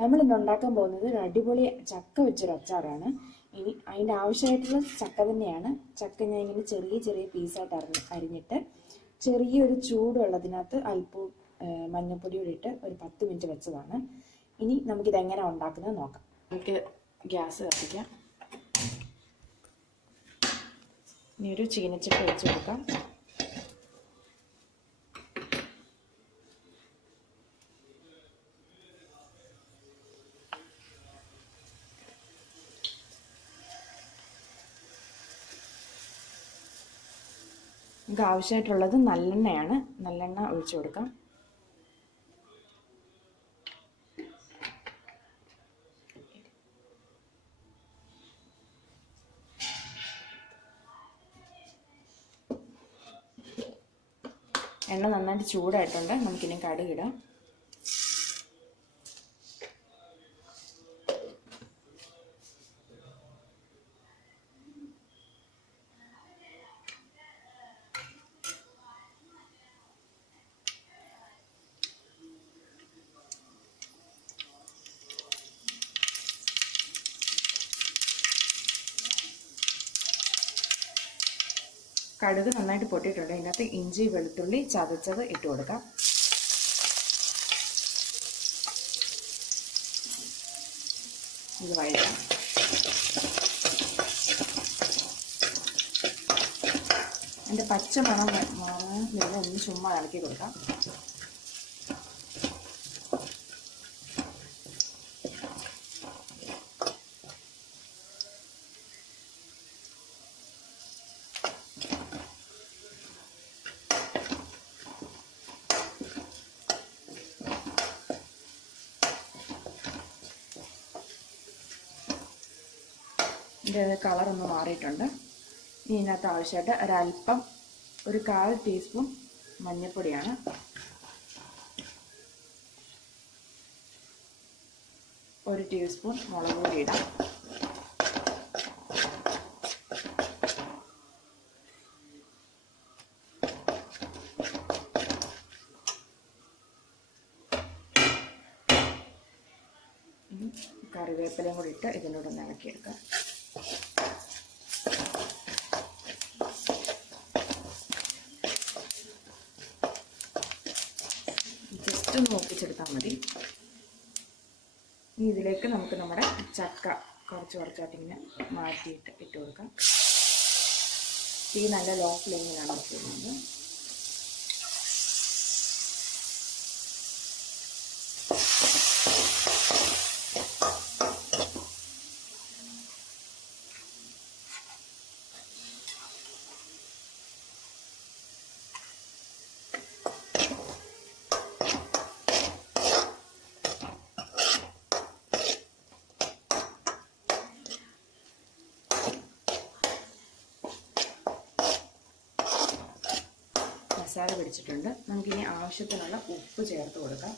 നമ്മളിന്ന് ഉണ്ടാക്കാൻ പോകുന്നത് ഒരു അടിപൊളി ചക്ക വെച്ചൊരു അച്ചാറാണ്. ഇനി അതിൻ്റെ ആവശ്യമായിട്ടുള്ള ചക്ക തന്നെയാണ്. ചക്ക ഞാൻ ഇങ്ങനെ ചെറിയ ചെറിയ പീസായിട്ട് അരിഞ്ഞിട്ട് ചെറിയൊരു ചൂടുള്ളതിനകത്ത് അല്പം മഞ്ഞൾപ്പൊടിയോടെ ഇട്ട് ഒരു 10 മിനിറ്റ് വെച്ചതാണ്. ഇനി നമുക്കിതെങ്ങനെ ഉണ്ടാക്കുന്നത് നോക്കാം. നമുക്ക് ഗ്യാസ് കത്തിക്കാം. ഇനി ഒരു ചീനച്ചട്ടി വെച്ച് കൊടുക്കാം. നമുക്ക് ആവശ്യമായിട്ടുള്ളത് നല്ലെണ്ണയാണ്. നല്ലെണ്ണ ഒഴിച്ചു കൊടുക്കാം. എണ്ണ നന്നായിട്ട് ചൂടായിട്ടുണ്ട്. നമുക്കിനി കടുകിടാം. കടുക് നന്നായിട്ട് പൊട്ടിയിട്ടുണ്ട്. ഇതിനകത്ത് ഇഞ്ചി വെളുത്തുള്ളി ചതച്ചത് ഇട്ട് കൊടുക്കാം. ഇത് വഴറ്റാം. അതിൻ്റെ പച്ച മണം ഒന്ന് ചുമ്മാ ഇളക്കി കൊടുക്കാം. ഇതിൻ്റെ കളറൊന്ന് മാറിയിട്ടുണ്ട്. ഇനി ഇതിനകത്ത് ആവശ്യമായിട്ട് ഒരല്പം ഒരു 1/4 ടീസ്പൂൺ മഞ്ഞൾപ്പൊടിയാണ്. ഒരു ടീസ്പൂൺ മുളക് പൊടി ഇടാം. കറിവേപ്പിലയും കൂടി ഇട്ട് ഇതിനോട് ഒന്ന് ഇളക്കിയെടുക്കാം. ജസ്റ്റ് ഒന്ന് മൂപ്പിച്ചെടുത്താൽ മതി. ഇനി ഇതിലേക്ക് നമുക്ക് നമ്മുടെ ചക്ക കുറച്ചായിട്ട് ഇങ്ങനെ മാറ്റിയിട്ട് ഇട്ട് കൊടുക്കാം. തീ നല്ല ലോ ഫ്ലെയിമിലാണ് വെച്ചിരുന്നത്. മസാല പിടിച്ചിട്ടുണ്ട്. നമുക്കിനി ആവശ്യത്തിനുള്ള ഉപ്പ് ചേർത്ത് കൊടുക്കാം.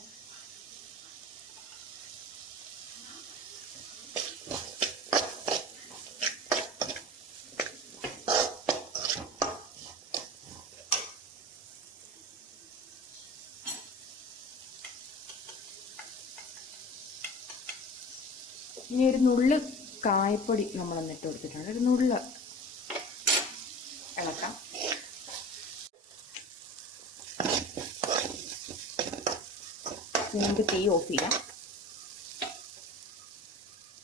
ഇനി ഒരു നുള്ള് കായപ്പൊടി നമ്മളൊന്ന് ഇട്ട് കൊടുത്തിട്ടുണ്ട്. ഒരു നുള്ള് ഇളക്കാം. നമുക്ക് തീ ഓഫ് ചെയ്യാം.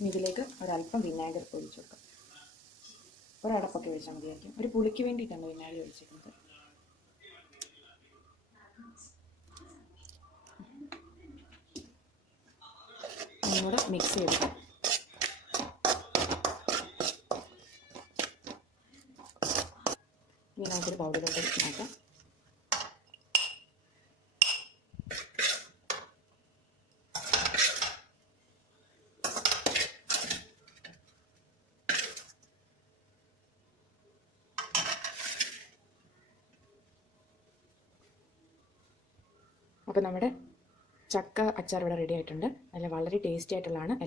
ഇതിലേക്ക് ഒരല്പം വിനാഗിരി ഒഴിച്ചു കൊടുക്കാം. ഒരടപ്പൊക്കെ ഒഴിച്ചാൽ മതിയായിരിക്കും. ഒരു പുളിക്ക് വേണ്ടിയിട്ടാണ് വിനാഗിരി ഒഴിച്ചിരിക്കുന്നത്. ഒന്നുകൂടെ മിക്സ് ചെയ്തെടുക്കാം. ഇനി നമുക്കൊരു പൗഡറിലോട്ട് മാറ്റാം. അപ്പോൾ നമ്മുടെ ചക്ക അച്ചാർ ഇവിടെ റെഡി ആയിട്ടുണ്ട്. നല്ല വളരെ ടേസ്റ്റി ആയിട്ടുള്ളതാണ്. എല്ലാവരും